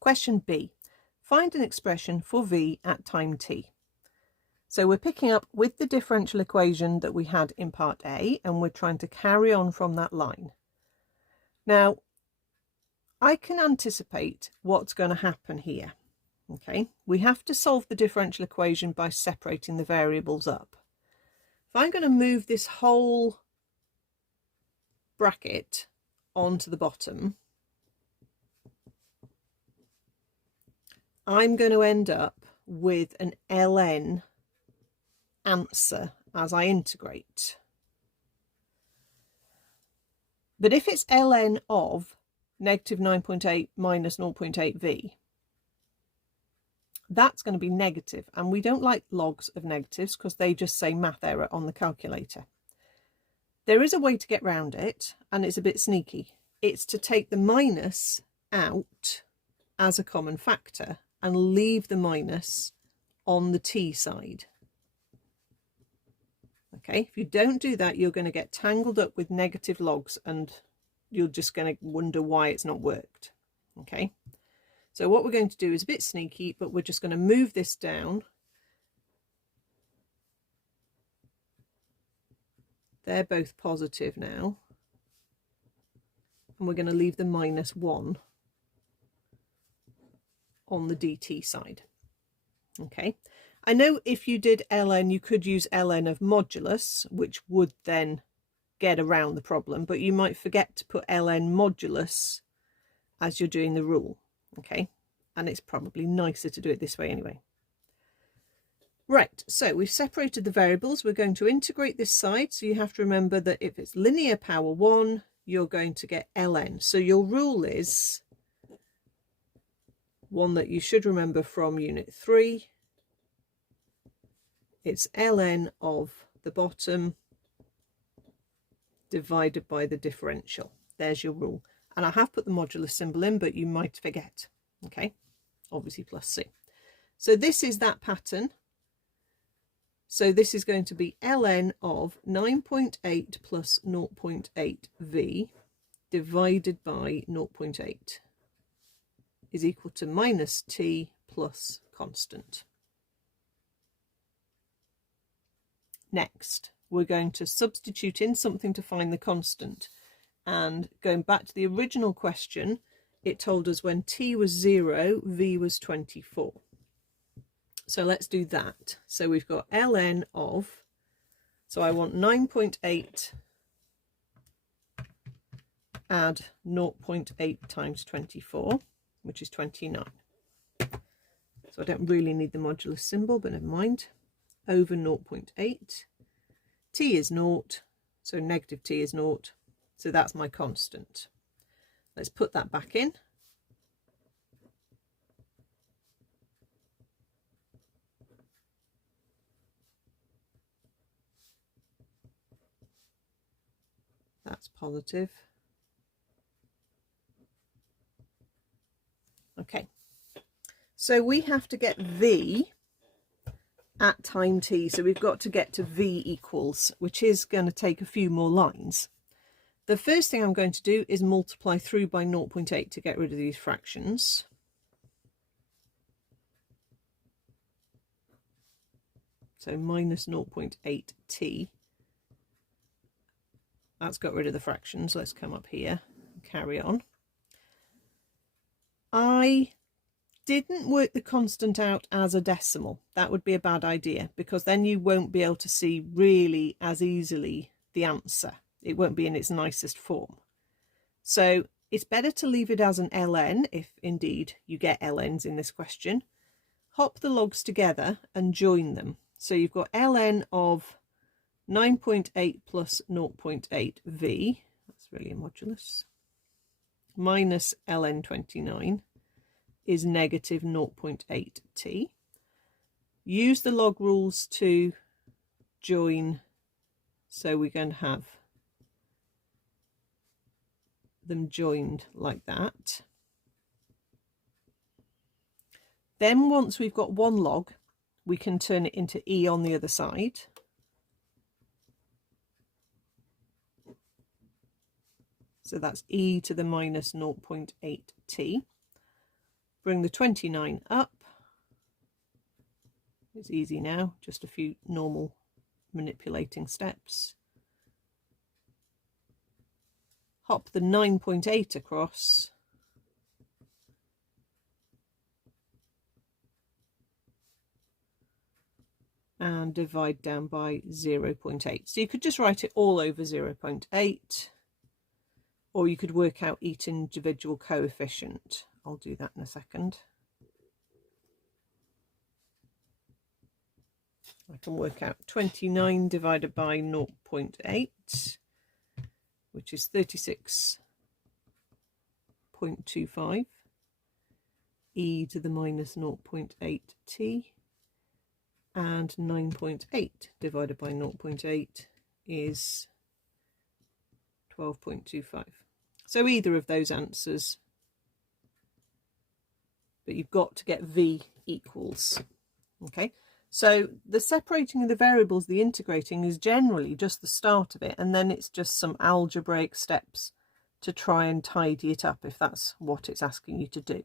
Question B. Find an expression for v at time t. So we're picking up with the differential equation that we had in part A, and we're trying to carry on from that line. Now, I can anticipate what's going to happen here. Okay, we have to solve the differential equation by separating the variables up. If I'm going to move this whole bracket onto the bottom, I'm going to end up with an ln answer as I integrate. But if it's ln of negative 9.8 minus 0.8v, that's going to be negative, and we don't like logs of negatives because they just say math error on the calculator. There is a way to get around it, and it's a bit sneaky. It's to take the minus out as a common factor and leave the minus on the t side. Okay, if you don't do that, you're going to get tangled up with negative logs and you're just going to wonder why it's not worked. Okay, so what we're going to do is a bit sneaky, but we're just going to move this down. They're both positive now. And we're going to leave the minus 1 on the dt side. Okay. I know if you did ln, you could use ln of modulus, which would then get around the problem, but you might forget to put ln modulus as you're doing the rule. Okay, and it's probably nicer to do it this way anyway. Right, so we've separated the variables. We're going to integrate this side, so you have to remember that if it's linear power 1, you're going to get ln. So your rule is one that you should remember from unit 3. It's ln of the bottom divided by the differential. There's your rule. And I have put the modulus symbol in, but you might forget. Okay, obviously plus c. So this is that pattern. So this is going to be ln of 9.8 plus 0.8v divided by 0.8 is equal to minus t plus constant. Next, we're going to substitute in something to find the constant. And going back to the original question, it told us when t was 0, v was 24. So let's do that. So we've got ln of, so I want 9.8 add 0.8 times 24, which is 29. So I don't really need the modulus symbol, but never mind. Over 0.8. T is 0, so negative t is 0. So that's my constant. Let's put that back in. That's positive. Okay, so we have to get v at time t, so we've got to get to v equals, which is going to take a few more lines. The first thing I'm going to do is multiply through by 0.8 to get rid of these fractions. So minus 0.8t. That's got rid of the fractions. Let's come up here and carry on. I didn't work the constant out as a decimal. That would be a bad idea, because then you won't be able to see really as easily the answer. It won't be in its nicest form. So it's better to leave it as an ln, if indeed you get ln's in this question. Hop the logs together and join them. So you've got ln of 9.8 plus 0.8v, that's really a modulus, minus ln 29 is negative 0.8t. Use the log rules to join, so we're going to have them joined like that. Then once we've got one log, we can turn it into e on the other side. So that's e to the minus 0.8t. bring the 29 up. It's easy now, just a few normal manipulating steps. Hop the 9.8 across. And divide down by 0.8. So you could just write it all over 0.8, or you could work out each individual coefficient. I'll do that in a second. I can work out 29 divided by 0.8, which is 36.25, e to the minus 0.8t. And 9.8 divided by 0.8 is 12.25. So either of those answers, but you've got to get v equals. Okay, so the separating of the variables, the integrating, is generally just the start of it, and then it's just some algebraic steps to try and tidy it up if that's what it's asking you to do.